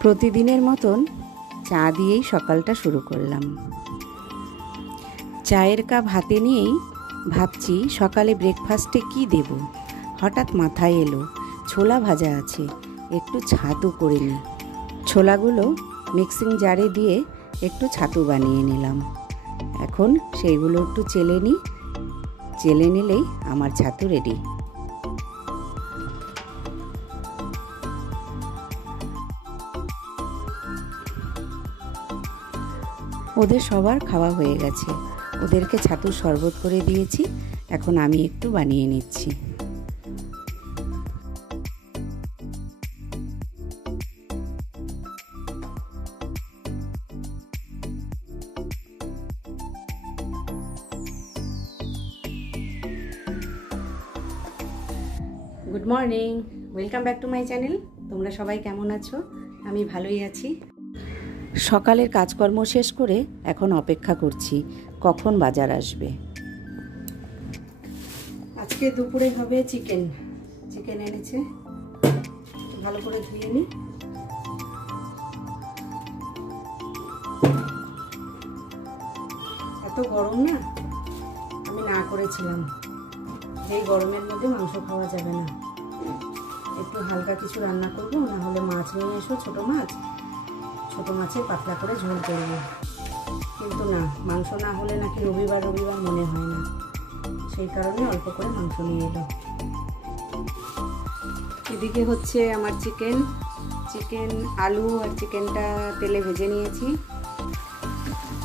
প্রতিদিনের মতন চা দিয়েই সকালটা শুরু করলাম। চায়ের কাপ হাতে নিয়েই ভাবছি সকালে ব্রেকফাস্টে কি দেব। হঠাৎ মাথায় এলো ছোলা ভাজা আছে, একটু ছাতু করে নিই। ছোলাগুলো মিক্সিং জারে দিয়ে একটু ছাতু বানিয়ে নিলাম। এখন সেইগুলো একটু চেলে নিই, চেলে নিলেই আমার ছাতু রেডি। ওদের সবার খাওয়া হয়ে গেছে, ওদেরকে ছাতুর শরবত করে দিয়েছি। এখন আমি একটু বানিয়ে নিচ্ছি। Good morning, welcome back to my channel. তোমরা সবাই কেমন আছো? আমি ভালোই আছি। সকালের কাজকর্ম শেষ করে এখন অপেক্ষা করছি কখন বাজার আসবে। আজকে দুপুরে হবে চিকেন এনেছে, ভালো করে ধুয়ে নিই। এত গরম না, আমি না করেছিলাম। এই গরমের মধ্যে মাংস খাওয়া যাবে না, একটু হালকা কিছু রান্না করবো, না হলে মাছ নিয়ে এসো, ছোট মাছের পাতলা করে ঝোল করবো। কিন্তু না, মাংস না হলে নাকি রবিবার মনে হয় না, সেই কারণে অল্প করে মাংস নিয়ে এলো। এদিকে হচ্ছে আমার চিকেন আলু আর চিকেনটা তেলে ভেজে নিয়েছি।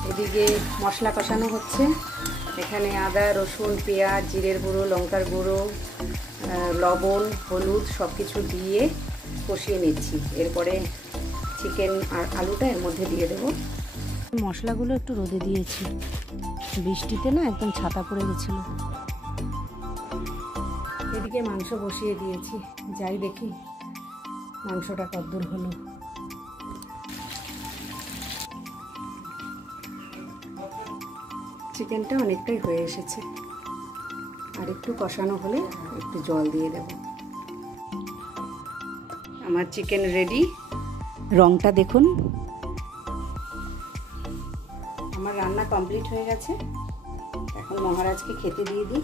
এদিকে মশলা কষানো হচ্ছে। এখানে আদা, রসুন, পেঁয়াজ, জিরের গুঁড়ো, লঙ্কার গুঁড়ো, লবণ, হলুদ সব কিছু দিয়ে কষিয়ে নিচ্ছি। এরপরে চিকেন আর আলুটা এর মধ্যে দিয়ে দেবো। মশলাগুলো একটু রোদে দিয়েছি, বৃষ্টিতে না একদম ছাতা পড়ে গেছিল। এদিকে মাংস বসিয়ে দিয়েছি, যাই দেখি মাংসটা কতদূর হলো। চিকেনটা অনেকটাই হয়ে এসেছে, আর একটু কষানো হলে একটু জল দিয়ে দেব। আমার চিকেন রেডি। রংটা দেখুন। আমার রান্না কমপ্লিট হয়ে গেছে, এখন মহারাজকে খেতে দিয়ে দিই।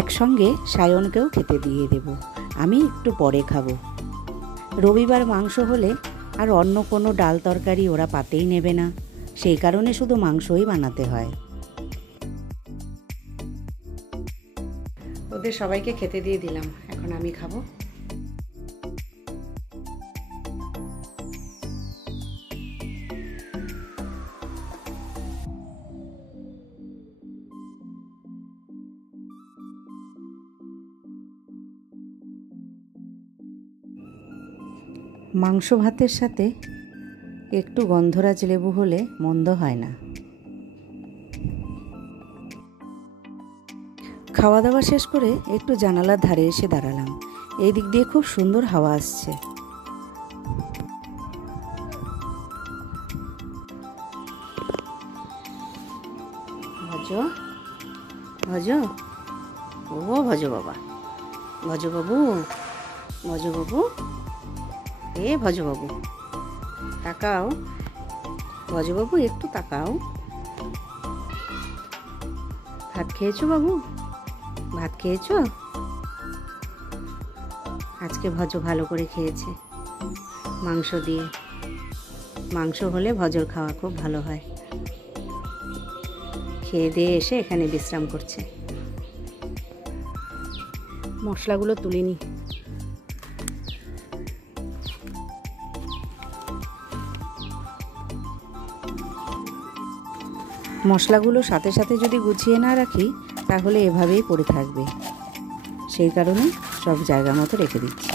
একসঙ্গে সায়নকেও খেতে দিয়ে দেব, আমি একটু পরে খাবো। রবিবার মাংস হলে আর অন্য কোনো ডাল তরকারি ওরা পাতেই নেবে না, সেই কারণে শুধু মাংসই বানাতে হয়। ওদের সবাইকে খেতে দিয়ে দিলাম, এখন আমি খাবো। মাংস ভাতের সাথে একটু গন্ধরাজ লেবু হলে মন্দ হয় না। খাওয়া দাওয়া শেষ করে একটু জানালার ধারে এসে দাঁড়ালাম। এই দিক দিয়ে খুব সুন্দর হাওয়া আসছে। ভজ ও ভজ বাবা, ভজ বাবু, এ ভজবাবু তাকাও, ভজবাবু একটু তাকাও। ভাত খেয়েছো বাবু? ভাত খেয়েছো? আজকে ভজ ভালো করে খেয়েছে, মাংস দিয়ে। মাংস হলে ভজর খাওয়া খুব ভালো হয়। খেয়ে দিয়ে এসে এখানে বিশ্রাম করছে। মশলাগুলো তুলে নিই। মশলাগুলো সাথে সাথে যদি গুছিয়ে না রাখি তাহলে এভাবেই পড়ে থাকবে, সেই কারণে সব জায়গা মতো রেখে দিচ্ছি।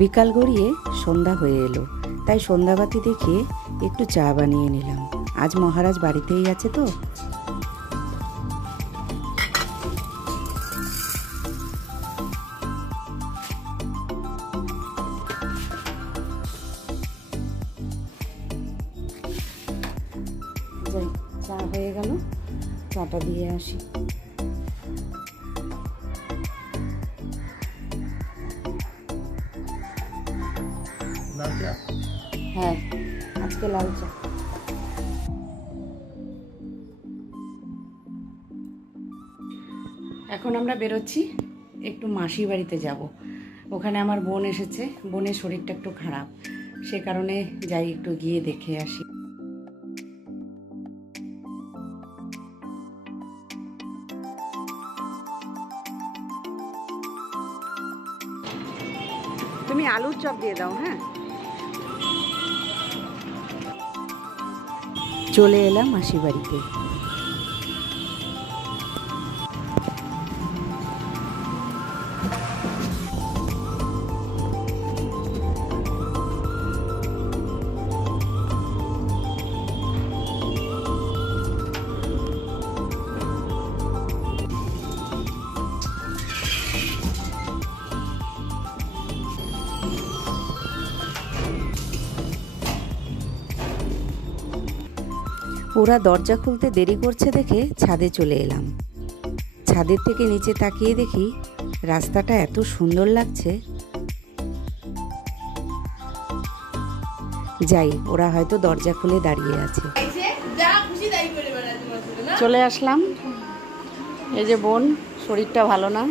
বিকাল গড়িয়ে সন্ধ্যা হয়ে এলো, তাই সন্ধ্যাবাতি দেখিয়ে একটু চা বানিয়ে নিলাম। আজ মহারাজ বাড়িতেই আছে তো। যাই, চা হয়ে গেল, চাটা দিয়ে আসি। হ্যাঁ, আজকে লাল চা। এখন আমরা বেরোচ্ছি, একটু মাসির বাড়িতে যাব। ওখানে আমার বোন এসেছে, বোনের শরীরটা একটু খারাপ, সে কারণে যাই একটু গিয়ে দেখে আসি। তুমি আলুর চপ দিয়ে দাও। হ্যাঁ, চলে এলাম মাসির বাড়িতে। ওরা দরজা খুলতে দেরি করছে দেখে ছাদে চলে এলাম। ছাদের থেকে নিচে তাকিয়ে দেখি রাস্তাটা এত সুন্দর লাগছে। যাই, ওরা হয়তো দরজা খুলে দাঁড়িয়ে আছে। চলে আসলাম। এই যে বোন, শরীরটা ভালো না।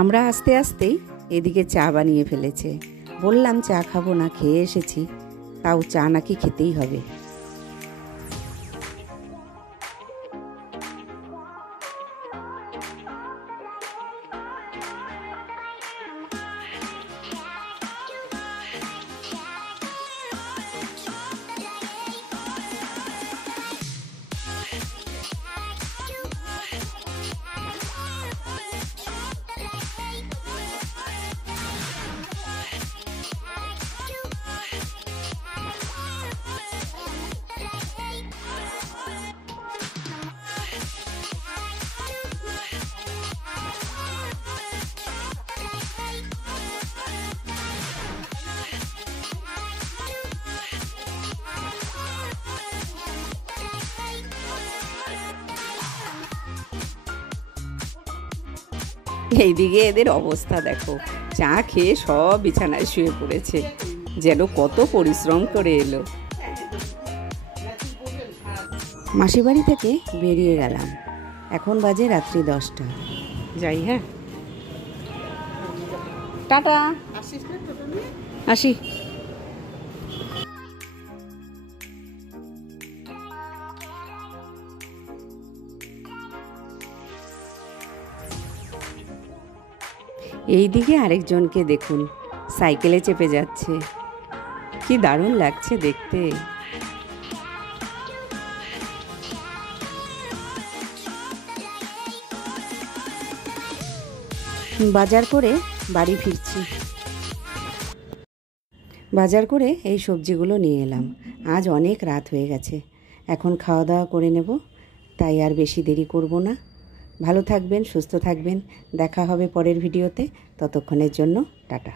আমরা আস্তে আস্তেই এদিকে চা বানিয়ে ফেলেছে। বললাম চা খাবো না, খেয়ে এসেছি, তাও চা নাকি খেতেই হবে। এইদিকে এদের অবস্থা দেখো, চা খেয়ে সব বিছানায় শুয়ে পড়েছে, যেন কত পরিশ্রম করে এলো। মাসির বাড়ি থেকে বেরিয়ে গেলাম। এখন বাজে রাত্রি 10টা। যাই, হ্যাঁ, টাটা, আসি। এইদিকে আরেকজনকে দেখুন, সাইকেলে চেপে যাচ্ছে, কি দারুণ লাগছে দেখতে। বাজার করে বাড়ি ফিরছি। বাজার করে এই সবজিগুলো নিয়ে এলাম। আজ অনেক রাত হয়ে গেছে, এখন খাওয়া দাওয়া করে নেব, তাই আর বেশি দেরি করব না। ভালো থাকবেন, সুস্থ থাকবেন, দেখা হবে পরের ভিডিওতে। ততক্ষণের জন্য টাটা।